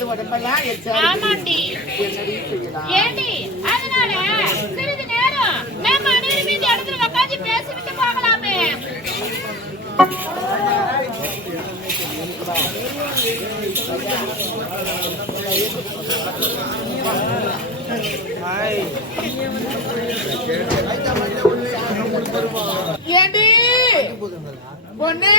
இது உடம்பெல்லாம் ஆமாண்டி. ஏண்டி அதனால சிறிது நேரம் நம்ம அனைவரும் இந்த இடத்துல உட்காந்து பேசிட்டு போகலாமே. ஏண்டி பொண்ணு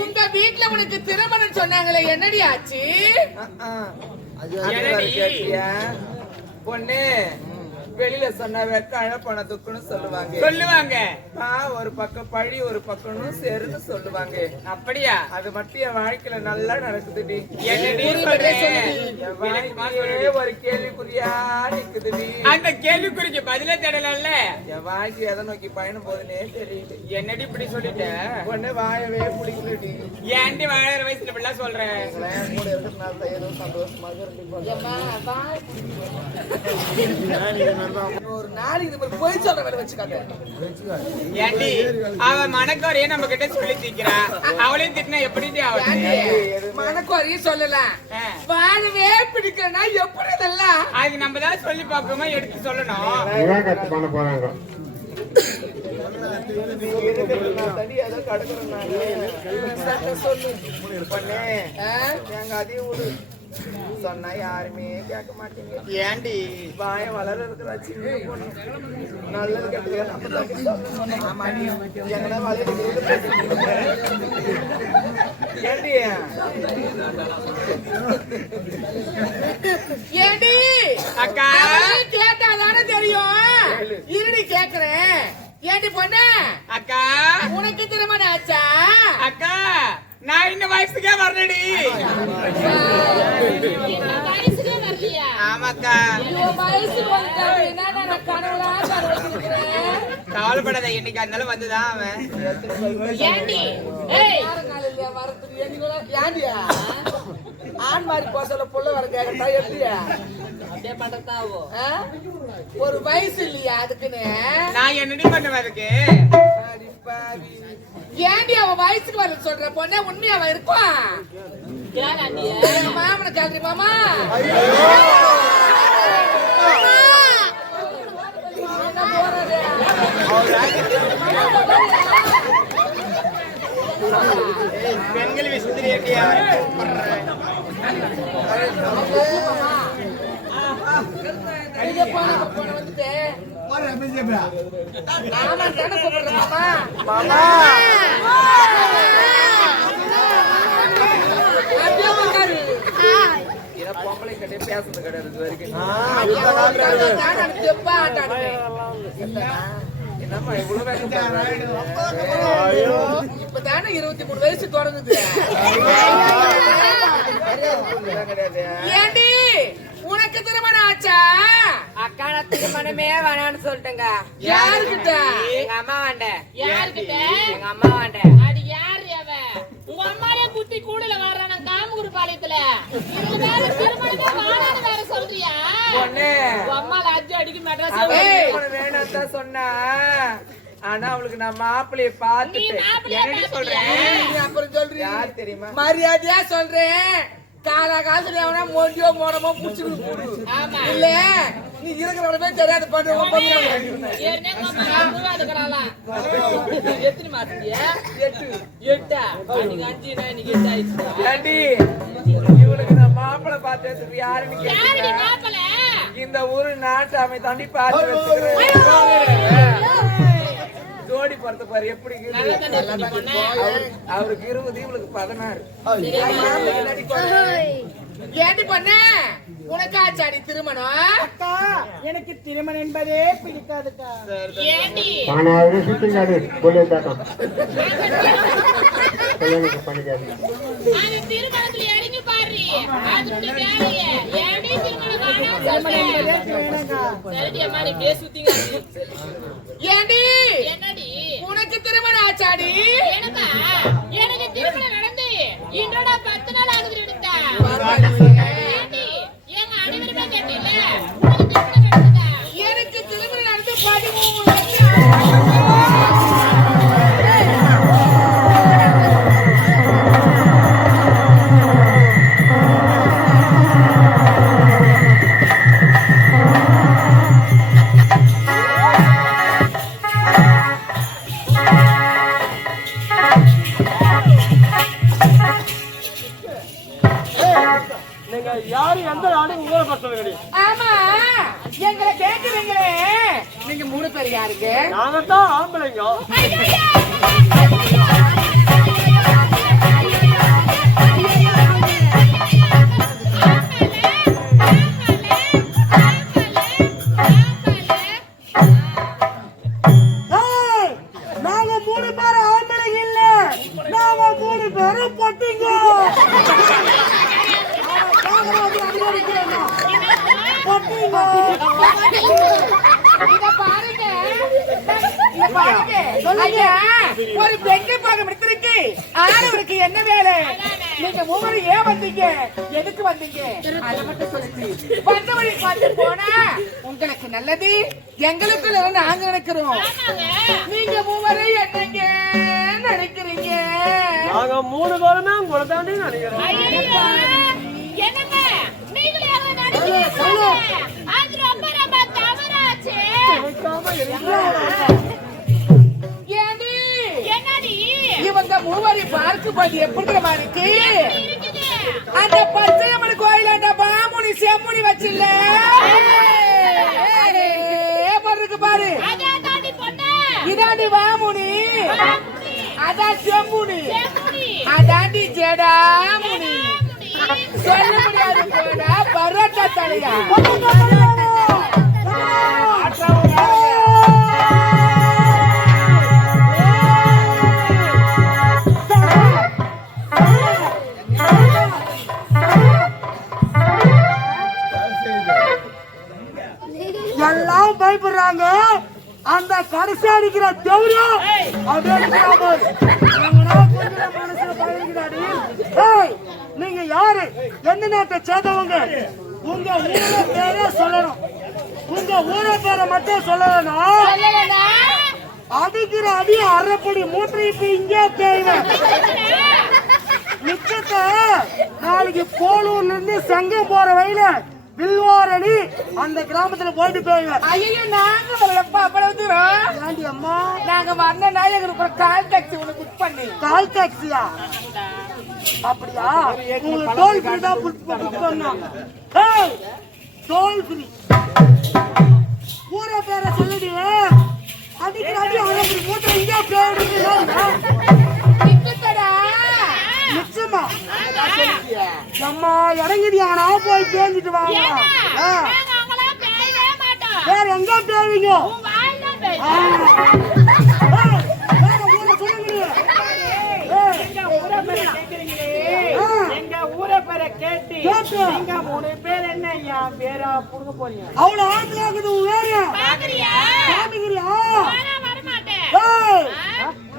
உங்க வீட்டுல உனக்கு திருமணம் சொன்னாங்களே என்னடி ஆச்சு? பொண்ணு வெளியில சொன்ன வெக்காழ பணத்துக்குன்னு சொல்லுவாங்க ஒரு பக்கம் பழி ஒரு பக்கம்னு சேர்ந்து சொல்லுவாங்க. அப்படியா? அது மட்டும் என் வாழ்க்கையில நல்லா நடக்குதுடி. ஒரு கேள்விக்குறியா நிக்குதுடி. அந்த கேள்விக்குறிக்கு பதிலே தேடல. என் வாழ்க்கை எதை நோக்கி பயணம் போதுன்னே தெரியல. என்னடி இப்படி சொல்லிட்ட? பொண்ணு வாழவே பிடிக்கலடி. ஏன்டி வாழற வயசுல இப்படிலாம் சொல்றேன்? கூட இருக்கிறதுனால ஏதோ சந்தோஷமாக ஒரு நாளைக்கு போய் சொல்ற வேலை வச்சுக்காங்க. ஏண்டி அவன் மனக்கோரையே நம்ம கிட்ட சொல்லி தீக்கிறா. அவளையும் திட்டினா எப்படி? மனக்கோரையும் சொல்லலாம். வாழவே பிடிக்கலன்னா எப்படி இதெல்லாம்? அது நம்ம தான் சொல்லி பார்க்கணுமா எடுத்து சொல்லணும். போறாங்க சொன்னா யாருமே கேட்க மாட்டீங்க. ஏண்டி வாய வளர இருக்கிற சின்ன பொண்ணு நல்லது கெட்டது ஏண்டி ஏண்டி அக்கா கேட்டாதானே தெரியும். இருடி கேக்குறேன். ஏண்டி பொண்ணு அக்கா உனக்கு திருமணம் ஆச்சா? அக்கா நான் இந்த வயசுக்கே வரலடி. ஆமாக்கா கவலைப்படாத. இன்னைக்கு அதனால வந்துதான் அவன் ஆண் மாதிரி போசல புள்ள வர கேட்டா எப்படியா? ஒரு வயசு இல்லையா அதுக்குன்னு? நான் என்னடி பண்ணுவேன் அதுக்கு? ஏண்டி அவன் வயசுக்கு வர சொல்ற பொண்ணே உண்மையா அவன் இருப்பான்? மாமனை கேள்வி மாமா பெண்கள் விஷயத்துல வந்துட்டு பொம்பளை கிட்டே பேசுறது கிடையாது வரைக்கும். என்னம்மா இவ்வளவு இப்பதானே 23 வயசு தொடங்குது. ஏண்டி உனக்கு திருமணம் ஆச்சா? அக்கா நான் திருமணமே வேணான்னு சொல்லிட்டேங்க. யாருக்கிட்ட? எங்க அம்மா வாண்ட. யாருக்கிட்ட? எங்க அம்மா வாண்ட. அது யாரு அவ? உங்க அம்மாலே புத்தி கூடல வர்றான காமகுரு பாளையத்துல. இதுல வேற திருமணமே வேணான்னு வேற சொல்றியா? பொண்ணே உங்க அம்மா லஜ்ஜ அடிக்க மெட்ராஸ் வேணான்னு தான் சொன்னா. ஆனா அவளுக்கு நான் மாப்பிள்ளைய பாத்துட்டேன். என்ன சொல்றேன்? அப்புறம் சொல்றேன் யார் தெரியுமா? மரியாதையா சொல்றேன். காலா காசுல அவனா மோண்டியோ மோனமோ புடிச்சுட்டு போடு. இல்ல நீ இருக்கிறவனே தெரியாது பண்ணுவோம். எத்தனை மாசத்தியா? 8 நீங்க 5 நீங்க 8 ஆயிடுச்சு. இவளுக்கு நான் மாப்பிள்ளை பார்த்ததுக்கு யாருன்னு கேட்டா இந்த ஊரு நாட்டாமை தாண்டி பார்த்து வச்சுக்கிறேன். ஜோடி பொறுத்த பாரு எப்படி அவருக்கு 20 இவளுக்கு 16. ஏண்டி பண்ண உனக்கு ஆச்சாடி திருமணம்? அக்கா எனக்கு திருமணம் என்பதே பிடிக்காதுக்கா. திருமணத்துல இறங்கி பாரு. ஏண்டி உனக்கு திருமணம் ஆச்சாடி? எனக்கு திருமணம் நடந்து இன்றோட 10 நாள் ஆகுது. எடுத்தா எங்க அனைவருமே கேட்டீங்க எனக்கு திருமணம் நடந்து 13 வருஷம். நீங்க யாரு எந்த நாடு உங்களை பசங்க? ஆமா, எங்களை கேக்குறீங்களே, நீங்க 3 பேர் யாருக்கு? நாங்க தான் ஆம்பளைங்க. நாங்க 3 பேரும் ஆம்பளைங்க இல்ல, நாங்க 3 பேரும் பொட்டிங்க. ஒரு பெண்ணை பார்க்க எடுத்திருக்கு. ஆனவருக்கு என்ன வேலை? நீங்க 3 ஏன் வந்தீங்க? எதுக்கு வந்தீங்க? அதை மட்டும் சொல்லுங்க. வந்த வழி பார்த்து போனா உங்களுக்கு நல்லது, எங்களுக்கு நாங்க நினைக்கிறோம். நீங்க 3 என்னங்க நினைக்கிறீங்க? நாங்க 3 பேருமே உங்களை தாண்டி நினைக்கிறோம். என்னங்க நீங்களே நினைக்கிறீங்க? அது ரொம்ப ரொம்ப தவறாச்சு. ஏண்டி என்னடி இவங்க 3 பார்க்கும்போது எப்படி இருக்கு? இருக்குது? அந்த பச்சையம்மன் கோயில் அந்த பாமுனி செம்முனி வச்சில்ல இருக்கு பாரு. அதே தாண்டி பொண்ணு இதாண்டி வாமுனி, அதான் செம்முனி, செம்முனி, அதாண்டி ஜடாமுனி. சொல்ல முடியாது போடா பரோட்டா தலையா. எல்லாம் பயப்படுறாங்க. அந்த கடைசி அடிக்கிற தேவரா நீங்க யாரு? எந்த நாட்டை சேர்ந்தவங்க? உங்க ஊரை பேரை சொல்லணும். உங்க ஊரை பேரை மட்டும் சொல்லணும். அடிக்கிற அடி அரைப்படி மூட்டை இப்ப இங்கே தேய்வேன். மிச்சத்தை நாளைக்கு போலூர்ல இருந்து செங்கம் போற வழியில வில்வாரணி அந்த கிராமத்துல போயிட்டு போய்வேன். ஐயோ நாங்க வரலப்பா, அவ்வளவு தூரம். ஆண்டி அம்மா, நாங்க வந்தனா எங்களுக்கு ஒரு கால் டாக்ஸி ஒண்ணு புக் பண்ணி. கால் டாக்ஸியா? அப்படியா? உங்களுக்கு டோல் ஃப்ரீ தான் புக் பண்ணாங்க. ஏய், டோல் ஃப்ரீ. ஊரை பேரை சொல்லுடி. அடிக்கிற அடி அரைப்படி மூட்டை இங்கே போயிடுங்க. நிச்சயமா அம்மா இறங்குதியா? நான் போய் பேஞ்சிட்டு வாங்க. வேற எங்க பேவீங்க? எங்க ஊரை பேரை கேட்டு நீங்க 3 பேர் என்ன என் பேரா புடுங்க போறீங்க? அவ்வளவு ஆத்துல இருக்குது உன் வேற பாக்குறியா?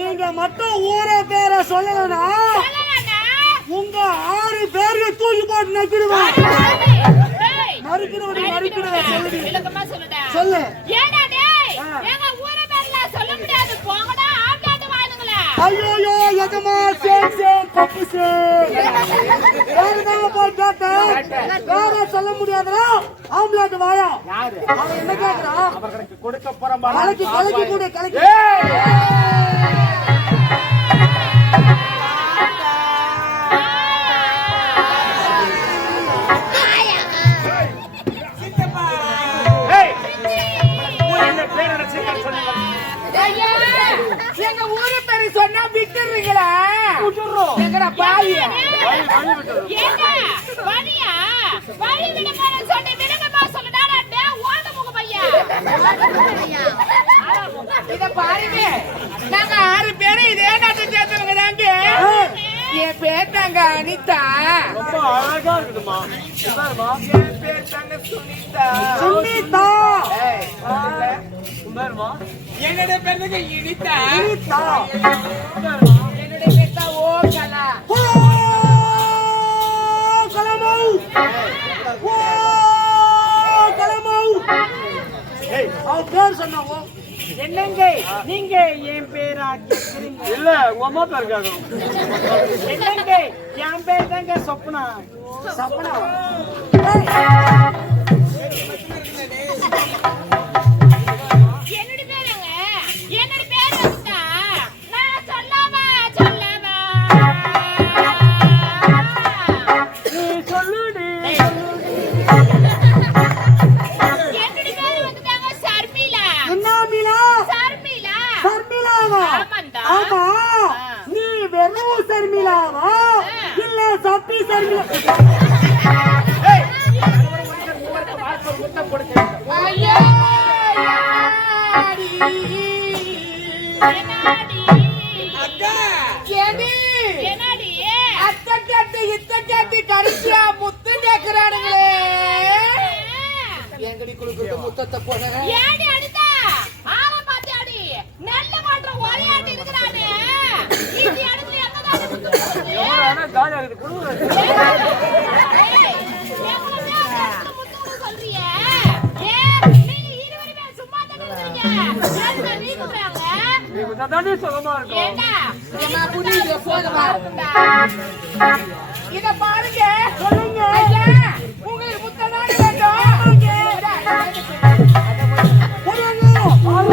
நீங்க மட்டும் ஊரை பேரை சொல்லலனா உங்க 6 பேருக்கு தூக்கி போட்டு நக்கிடுவேன். மறுக்கிடுவேன் மறுக்கிடுவேன். சொல்லு. ஐயோ எதமா சேம் சேம் பப்பு சேம். வேறதான் போய் கேட்டேன். வேற சொல்ல முடியாதுடா. ஆம்பளாட்டு வாயா. அவன் என்ன கேக்குறான்? அவர்களுக்கு கொடுக்க போறோம். கலக்கி கலக்கி கூட கலக்கி. எங்க ஊரு பேரு சொன்னா விட்டுறீங்களா? எங்கடா பாவி? இத பாருங்க, நாங்க 6 பேரு இதே நாட்டை சேர்ந்தவங்க தாங்க. என் பேர் தாங்க அனிதா. ரொம்ப அழகா இருக்குதுமா. என் பேர் தாங்க சுனிதா. சுனிதா. என்னோட பேர் தாங்க இனிதா. சுனிதா. என்னோட பேர் தான் ஓகலா. அவன் பேர் சொன்னாவோ என்னங்க நீங்க என் பேரா கேக்குறீங்க? இல்ல உங்க அம்மா பேர் கேட்கணும். என்னங்க என் பேர் தாங்க சொப்னா. சப்பனா என்னோட பேருங்க, என்னோட பேர் வந்தா நான் சொல்லவா சொல்லவா நீ சொல்லுடி. சப்பு சர்மிளாவா இல்ல சப்பி சர்மிளா ஐயா அக்கா ஏண்டி என்னடி அத்தை கேட்டு இத்த கேட்டு கடைசியா முத்து கேக்குறானுங்களே எங்கடி குடுக்குறது முத்தத்தை போன ஏடி அடித்தா ஆள பாத்தியாடி நெல்ல மாற்ற ஒளையாட்டி இருக்கறானே இந்த இடத்துல என்னதான் முத்து ஆனா காலியா இருக்குது குடுக்குறது ஏய் எவ்வளவு நேரம் முத்து சொல்றியே ஏ நீங்க இருவருமே சும்மா தான் இருக்கீங்க என்ன நீக்குறாங்க நீங்க தானே சுகமா இருக்கும் ஏண்டா என்ன புரியுது போதுமா இத பாருங்க சொல்லுங்க ஐயா உங்களுக்கு முத்தம் தான் வேண்டும் போடுங்க